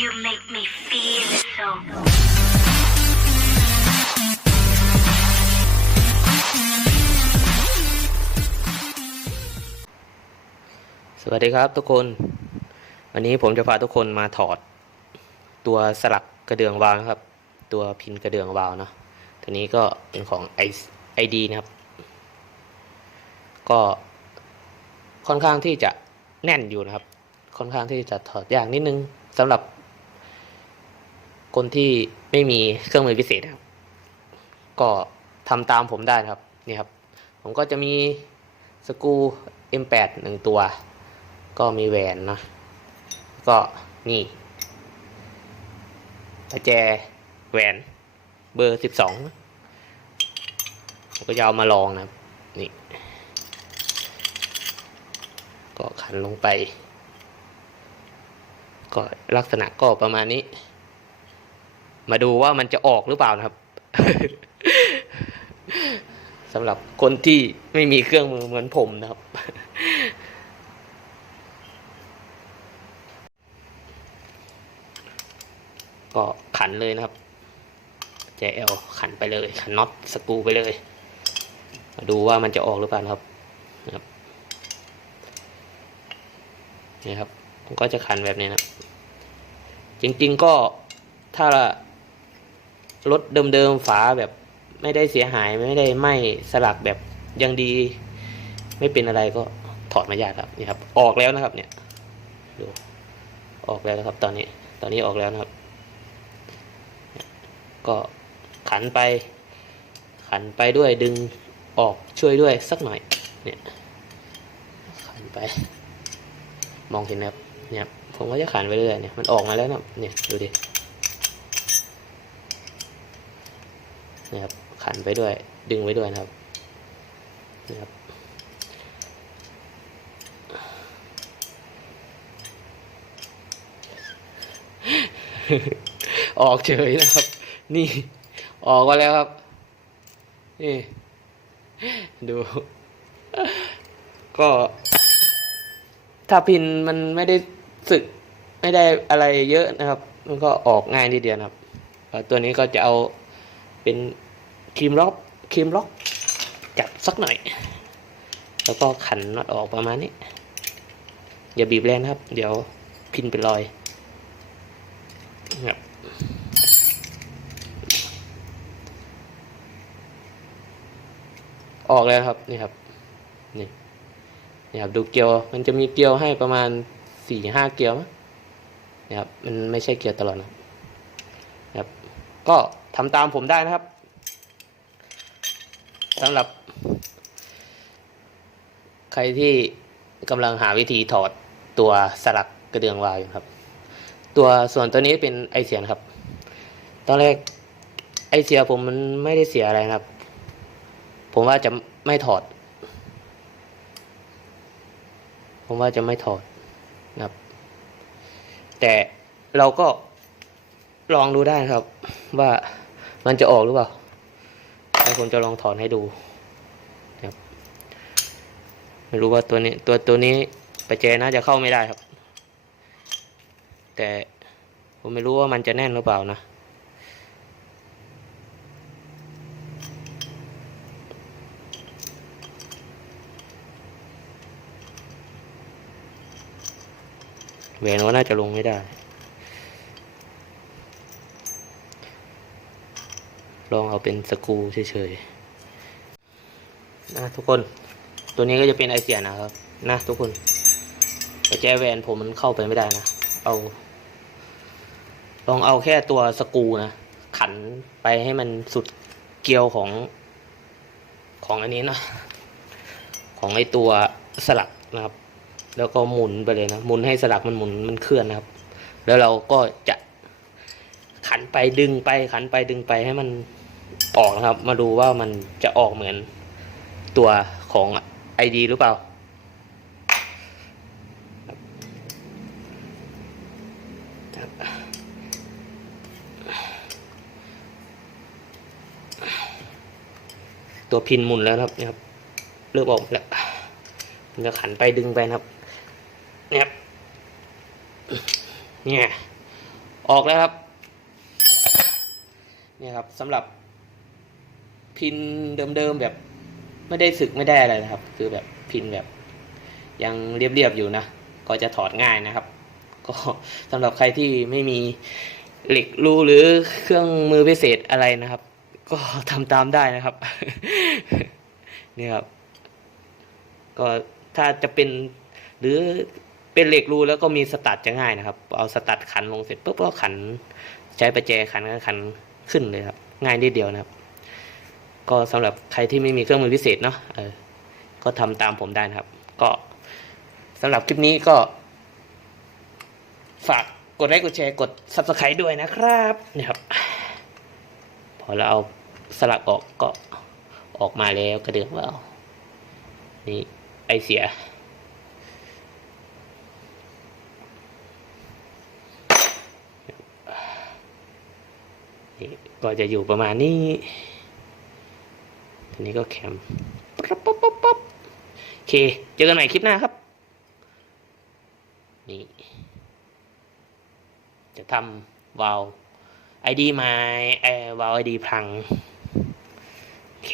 You make me feel so. สวัสดีครับทุกคน วันนี้ผมจะพาทุกคนมาถอด ตัวสลักกระเดื่องวาวนะครับ ตัวพินกระเดื่องวาวเนาะตัวนี้ก็เป็นของ ID นะครับ ก็ค่อนข้างที่จะแน่นอยู่นะครับ ค่อนข้างที่จะถอดยากนิดนึงสำหรับ คนที่ไม่มีเครื่องมือพิเศษครับ ก็ทำตามผมได้นะครับนี่ครับ ผมก็จะมีสกู M8 หนึ่งตัว ก็มีแหวนนะก็นี่ประแจแหวนเบอร์สิบสองผมก็จะเอามาลองนะครับ นี่ ก็ขันลงไป ก็ลักษณะก็ประมาณนี้ มาดูว่ามันจะออกหรือเปล่านะครับสำหรับคนที่ไม่มีเครื่องมือเหมือนผมนะครับ ก็ขันเลยนะครับแจเอลขันไปเลย ขันน็อตสกรูไปเลย มาดูว่ามันจะออกหรือเปล่านะครับนะครับนี่ครับมันก็จะขันแบบนี้นะ จริงๆก็ถ้า รถเดิมๆฝาแบบไม่ได้เสียหายไม่ได้ไหมสลักแบบยังดี ไม่เป็นอะไรก็ถอดมายากครับนี่ครับ ออกแล้วนะครับ เนี่ยดูออกแล้วนะครับ ตอนนี้ ตอนนี้ออกแล้วนะครับ ก็ขันไป ขันไปด้วยดึงออกช่วยด้วยสักหน่อย เนี่ย ขันไป มองเห็นนะครับเนี่ยผมก็จะขันไปเรื่อยเนี่ยมันออกมาแล้วนะเนี่ยดูดิ นี่ยครับ ขันไปด้วย ดึงไว้ด้วยนะครับนี่ครับ ออกเฉยนะครับ นี่ออกมาแล้วครับ นี่ดู ก็ถ้าพินมันไม่ได้สึกไม่ได้อะไรเยอะนะครับ มันก็ออกง่ายนิดเดียวนะครับ ตัวนี้ก็จะเอา เป็นครีมล็อกครีมล็อกจับสักหน่อย แล้วก็ขันน็อตออกประมาณนี้ อย่าบีบแรงนะครับ เดี๋ยวพินเป็นรอยนะครับออกแล้วครับนี่ครับนี่นี่ครับดูเกลียวมันจะมีเกลียวให้ประมาณสี่ห้าเกลียวนี่ครับมันไม่ใช่เกลียวตลอดนะครับ ก็ ทำตามผมได้นะครับสำหรับ ใครที่กำลังหาวิธีถอดตัวสลักกระเดื่องวาวอยู่ครับ ตัวส่วนตัวนี้เป็นไอเสียนครับ ตอนแรกไอเสียผมมันไม่ได้เสียอะไรนะครับ ผมว่าจะไม่ถอด ผมว่าจะไม่ถอดนะครับ แต่เราก็ลองดูได้นะครับว่า มันจะออกหรือเปล่าแล้วผมจะลองถอนให้ดูครับไม่รู้ว่าตัวนี้ตัวตัวนี้ประแจน่าจะเข้าไม่ได้ครับ แต่ผมไม่รู้ว่ามันจะแน่นหรือเปล่านะแหวนว่าน่าจะลงไม่ได้ ลองเอาเป็นสกูเฉยๆนะทุกคน ตัวนี้ก็จะเป็นไอเสียนะครับ นะทุกคนแต่แจแวนผมมันเข้าไปไม่ได้นะ เอา ลองเอาแค่ตัวสกูนะ ขันไปให้มันสุดเกลียวของ ของอันนี้นะ ของไอตัวสลักนะครับ แล้วก็หมุนไปเลยนะ หมุนให้สลักมันหมุนมันเคลื่อนนะครับ แล้วเราก็จะขันไปดึงไปขันไปดึงไปให้มัน ออกนะครับ มาดูว่ามันจะออกเหมือนตัวของไอดีหรือเปล่า ตัวพินหมุนแล้วนะครับเนี่ยครับเลือกออกแล้วมันจะขันไปดึงไปนะครับเนี่ยครับเนี่ยออกแล้วครับเนี่ยครับสำหรับ พินเดิมๆแบบ ไม่ได้สึกไม่ได้อะไรนะครับ คือแบบพินแบบ ยังเรียบๆอยู่นะ ก็จะถอดง่ายนะครับ ก็สำหรับใครที่ไม่มีเหล็กรูหรือเครื่องมือพิเศษอะไรนะครับ ก็ทำตามได้นะครับนี่ครับ ก็ถ้าจะเป็นหรือเป็นเหล็กรูแล้วก็มีสตัดจะง่ายนะครับ เอาสตัดขันลงเสร็จปุ๊บก็ขัน ใช้ประแจขันก็ขันขึ้นเลยครับ ง่ายนิดเดียวนะครับ ก็สำหรับใครที่ไม่มีเครื่องมือพิเศษเนาะเออก็ทำตามผมได้นะครับ ก็สำหรับคลิปนี้ก็ ฝากกดไลค์กดแชร์กด subscribe ด้วยนะครับนี่ครับ พอเราเอาสลักออกก็ออกมาแล้วกระเดือกว่านี่ไอเสียนี่ก็จะอยู่ประมาณนี้ ทีนี้ก็แคมปั๊บปั๊บปั๊บปั๊บโอเค เจอกันใหม่คลิปหน้าครับ นี่ จะทำวาลไอดีมาไอวาลไอดีพัง โอเค